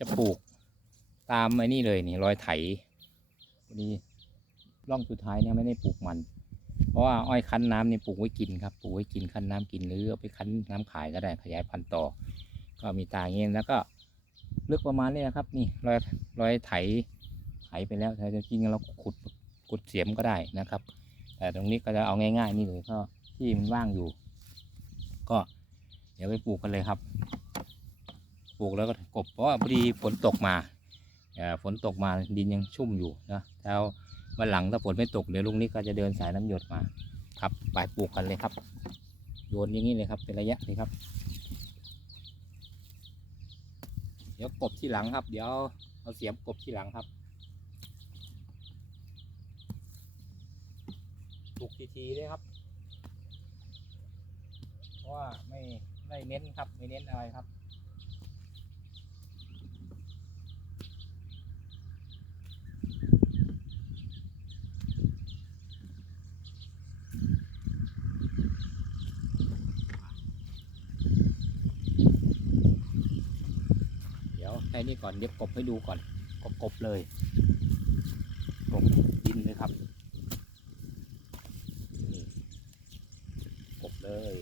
จะปลูกตามไอ้นี่เลยนี่รอยไถพอดีร่องสุดท้ายเนี่ยไม่ได้ปลูกมัน เพราะว่าอ้อยคั้นน้ำนี่ปลูกไว้กินครับปลูกไว้กินคั้นน้ำกินหรือเอาไปคั้นน้ำขายก็ได้ขยายพันธุ์ต่อ ก็มีตาอย่างนี้แล้วก็ลึกประมาณนี้นะครับ นี่รอยรอยไถไถไปแล้วแต่จริงเราขุดขุดเสียมก็ได้นะครับ แต่ตรงนี้ก็จะเอาง่าย ๆ นี่เลยก็ที่มันว่างอยู่ ก็เดี๋ยวไปปลูกกันเลยครับ ปลูกแล้วก็กบเพราะว่าพอดีฝนตกมาฝนตกมาดินยังชุ่มอยู่นะแล้ววันหลังถ้าฝนไม่ตกเดี๋ยวลุงนี้ก็จะเดินสายน้ำหยดมาครับไปปลูกกันเลยครับ โยนอย่างนี้เลยครับเป็นระยะเลยครับ เดี๋ยวกบที่หลังครับ เดี๋ยวเอาเสียมกบที่หลังครับปลูกทีๆเลยครับเพราะว่าไม่ไม่เน้นครับไม่เน้นอะไรครับ แค่นี้ก่อนเย็บกบให้ดูก่อนกบกบเลยกบดินเลยครับนี่กบเลย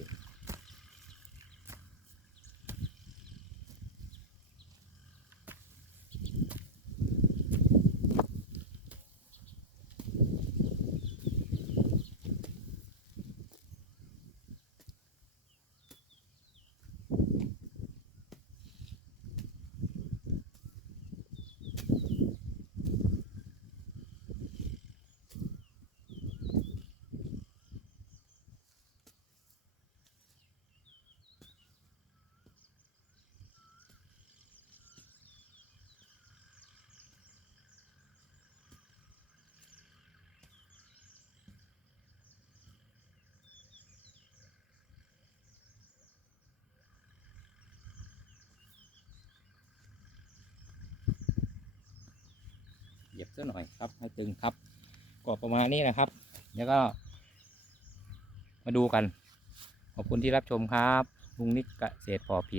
ยียบซะหน่อยครับให้ตึงครับ ก็ประมาณนี้นะครับ แล้วก็ มาดูกัน ขอบคุณที่รับชมครับลุงนิกเกษตรพอเพียง